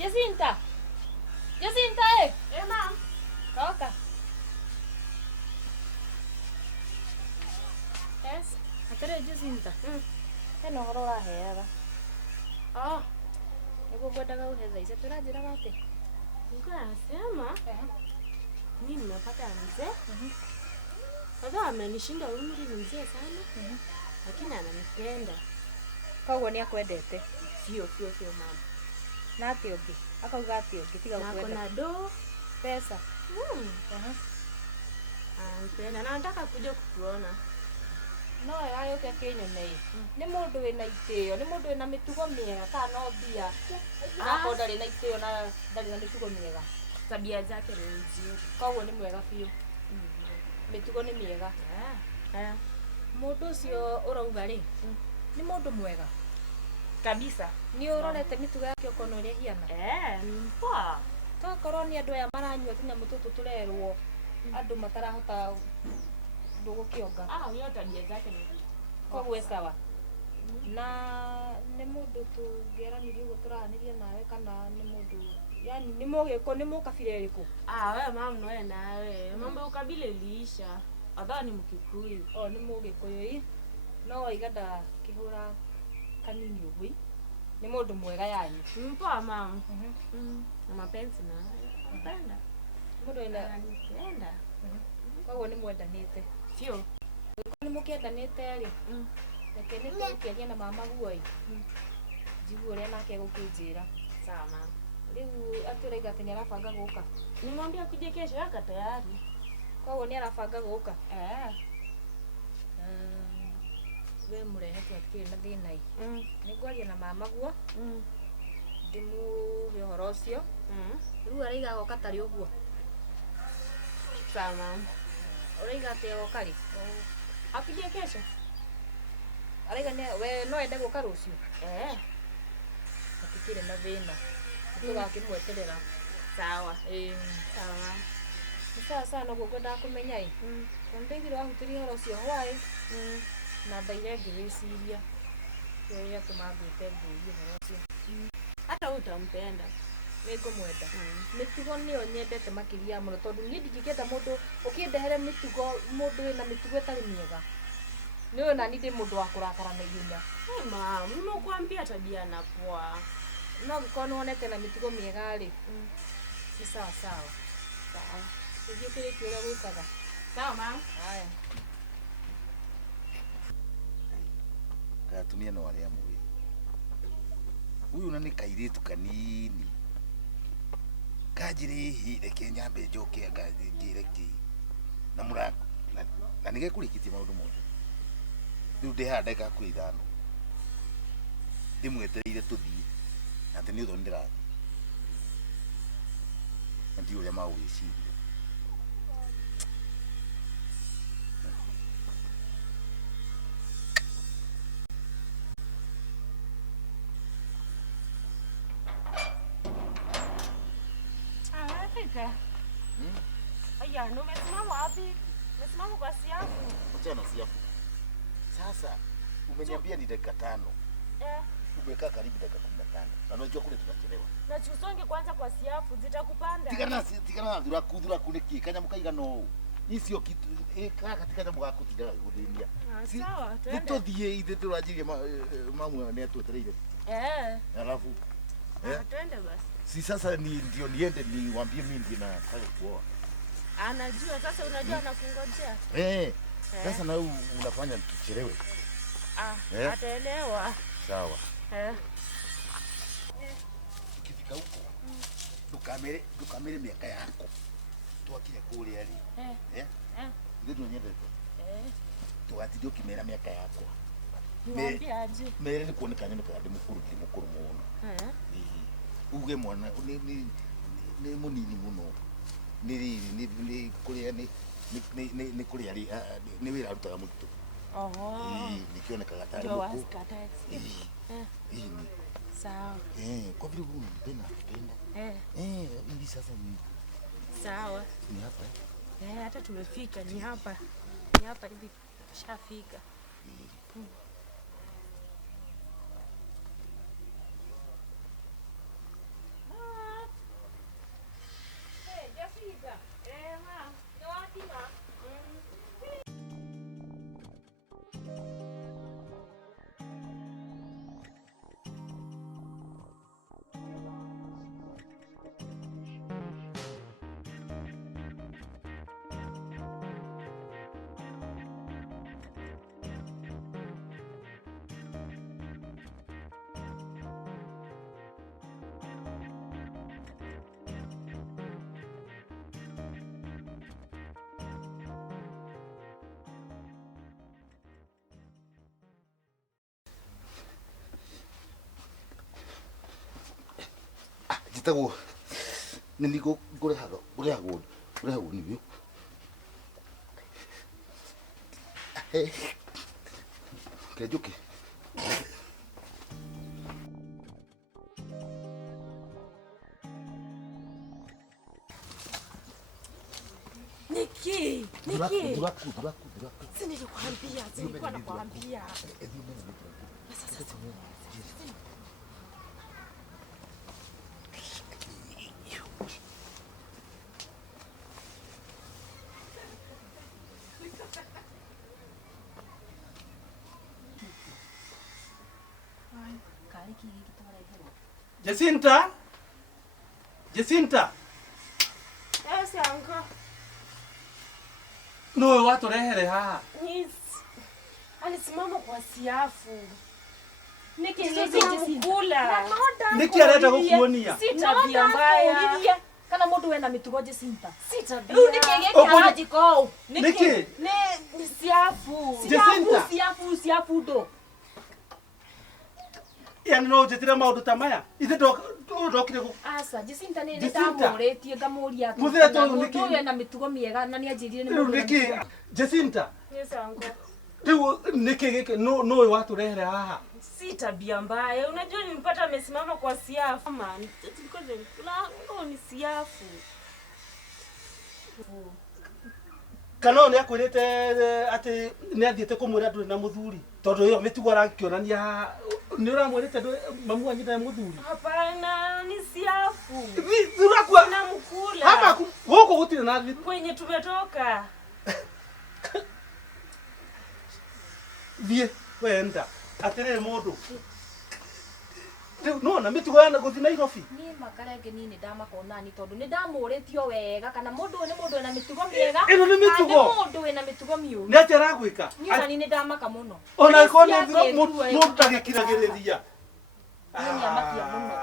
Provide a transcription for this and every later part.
Jacinta! Jacinta, eh! Eh, ma'am. Toka. Yes. Atare Jacinta. Heno horo uraheaga. Oh, Niguo ngwendaga uhe icio turanjiraga ati. nilikuwa nasema mimi nimepata mzee. Sasa amenishinda umri, ni mzee sana. Lakini ananipenda. Koguo ni akwendete. Sio mama. Na ati ungi. Akauga ati ungi tiga Na ukwenda. kuna do Pesa. anipenda na nataka kuja kukuona. No ayo ke kinyonei. Ni mundu wina itio, ni mundu wina mitugo miega kana no bia. Ako ndari na itio na ndari na mitugo miega. Tabia zake ni nzuri. Koguo ni mwega biu. Mitugo ni miega. Mundu ucio urauga ri ni mundu mwega Kabisa. ni urorete mitugo yake ukona uria hiana. Ni poa. Tokorwo ni andu aya maranyua tunyamu tutu turerwo andu matarahota ndugukionga. Hiyo tabia zake ni Koguo sawa. Na ni mundu tungeranirie uguo turahanirie nawe kana ni mundu yani ni mugiko ni mukabila iriku? wewe mama wewe nawe. Mambo ya ukabila iliisha. Adhani Mkikuyu. Ni mugikuyu ii. No igada kihura kanini ugui. Ni mundu mwega yani. Poa mama. Na mapenzi na napenda. Mundu ina Ananipenda. koguo ni mwendanite. Sio. Ni mukiendanite ri. Reke ni tukiaria na mama guoi. Jigu uria nake gukinjira. Sawa mama. Riu aturaiga ati ni arabanga guka. Nimwambia kuja kesho yaka tayari. Koguo ni arabanga guka. We murehe twatikire na thina ii. Ningwaria na mama guo. Ndimuhe uhoro ucio. Riu araiga goka tari uguo. Sawa mama. Uraiga ati goka ri. Akija kesho. Araiga ni we no ende guka rucio. Atikire na thina. Tugakimweterera. Sawa. Sawa. Sasa no ngwenda kumenya ii. Ndigire wahutiri horo ucio hwai. Na ndaire ngiriciria. Yoya tumambite ngui horo ucio. Hata utampenda. Ningumwenda. Mitugo niyo nyendete makiria muno tondu ni ndingikenda mundu ukindehere mitugo mundu wina mitugo itari miega. Niyo nani ndi mundu wa kurakara na ihenya. Mama, nimekuambia tabia na poa. No gikono wonete na mitugo miega ri. Ni sawa sawa. Sawa. Ndio kile kile gwikaga. Sawa mama. Haya. Gatumia no aria muwi. Huyu nani kairitu kanini. Kajiri hire Kenya mbe joke agazi direct. Na murango. Na nige kurikitie maundu mothe. Riu ndi handa ka kuithano. Ndimwetereire tuthie. Ati ni uthoni ndirathi. Ndi uria mawiciria. Aya, no umesimama wapi? Umesimama kwa siafu. Achana siafu. Sasa umeniambia ni dakika 5. Umekaa karibu dakika 15. Na unajua kule tunachelewa. Na chusonge kwanza kwa siafu zitakupanda. Tigana thura kuniki kanya mukaiga no. Icio kitu kaka katika mugaku tidara guthinia. Sawa, twende. Tuthie ithe turajirie mamu ne atuetereire. Alafu Twende basi. si sasa ndio niende niwaambie mimi ndiye nataka kuoa. Anajua sasa, unajua anakungojea. Sasa na unafanya tuchelewe. Ataelewa. Sawa. Ukifika huko dukamere miaka yako. Tuakile kule ali. Ndio tunyendete. Tuatidio kimera miaka yako. Niambie aje. Mere ni kuonekana ni kandi mukuru muno. Uge mwana ni munini muno. Ni kuria ni kuria ni wira rutaga mutu. Nikioneka tari muku. Sawa. Kwa vile unapenda. Hivi sasa ni sawa. Ni hapa. Hata tumefika, ni hapa. Ni hapa hivi tushafika. Jitagwo nĩ niko ngũrehagwo nĩ biũ. Kenjuki. Niki. Duraku. Si nilikwambia, nilikuwa nakwambia. Jacinta? Yes, uncle. No watu rehere haha. Yes. Alisimama kwa siafu. Niki Kula. Niki arenda gukuonia. Si tabia mbaya. Kana mundu wena mitugo Jacinta. Si tabia. Rĩu nĩkĩ gĩkĩaraji kũu? Niki? Ni siafu. Jacinta. Siafu ndo. Yani no njĩtĩre maũndũ ta maya. Ithe ndokire Asa, Jacinta nĩ Jacinta. ndamũrĩtie ngamũria atĩ. Mũthee ta ũyũ nĩkĩ? Mũndũ wena mitugo mĩega na nĩ anjĩrire nĩ rĩu mũndũ. nĩkĩ? Jacinta. Yes, uncle. Rĩu nĩkĩ gĩkĩ no watu rehere haha. Si tabia mbaya. Unajua nilipata amesimama kwa siafu. Man, ngo ni siafu. Kana nĩ akwĩrĩte atĩ nĩ athiĩte kũmwĩra ndũrĩ na mũthuri. Tondũ ĩyo mĩtugo arakĩonania nĩ ũramwĩrĩte mamu wanyu ndarĩ mũthuri. Hapana, ni siafu. Turakua. Namkula. Hapa gũkũ gũtirĩ na thiru. Kwenye tumetoka. Thiĩ wenda atĩrĩrĩ mũndũ. Rĩu nona mĩtugo yana gũthiĩ Nairobi. Niĩ makarenge nini ndamakonani tondu nĩ ndamũrĩtio wega kana mũndũ ũyũ nĩ mũndũ wĩna mĩtugo mĩega. Ĩno nĩ mĩtugo. Kana nĩ mũndũ wĩna mĩtugo mĩũru. Nĩ atĩa aragwĩka? Niĩ ona nĩ ndamaka mũno. Ona ĩkorwo nĩ mũndũ ndagĩkiragĩrĩria. Niĩ amakia mũno.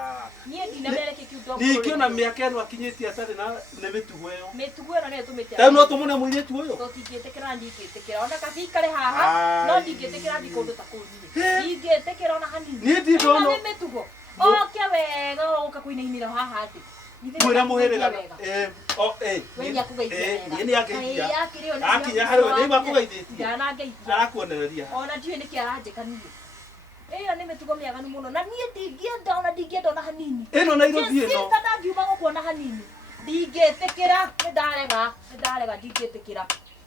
Niĩ ndinamereke kiugo. Ndingĩona mĩaka ĩno akinyĩtie atarĩ na mĩtugo ĩyo. Mĩtugo ĩno nĩyo tũmĩte. Rĩu no tũmũne mũirĩtu ũyũ. Tũtingĩtĩkĩra ndingĩtĩkĩra ona kabi ikare haha no ndingĩtĩkĩra thiĩ kũndũ ta kũu niĩ. Ndingĩtĩkĩra ona hanini. Niĩ ndindona. Ĩno nĩ mĩtugo. Oke wega ũka kũinainĩra haha ndĩ. Mwĩra mũhĩrĩga. We nĩ akũgeithia wega. Niĩ nĩ angeithia. Yakĩrĩ ona. Akinya harĩ we nĩ makũgeithĩtie. Ndanangeithia. Ndarakuonereria. Ona ndiũĩ nĩkĩ aranjĩka niĩ. Ĩyo nĩ mĩtugo mĩaganu mũno na niĩ ndingĩenda ona hanini. Ĩno Nairobi ĩno. Jacinta ndangiuma gũkũ ona hanini. Ndingĩtĩkĩra, nĩ ndarega ndingĩtĩkĩra.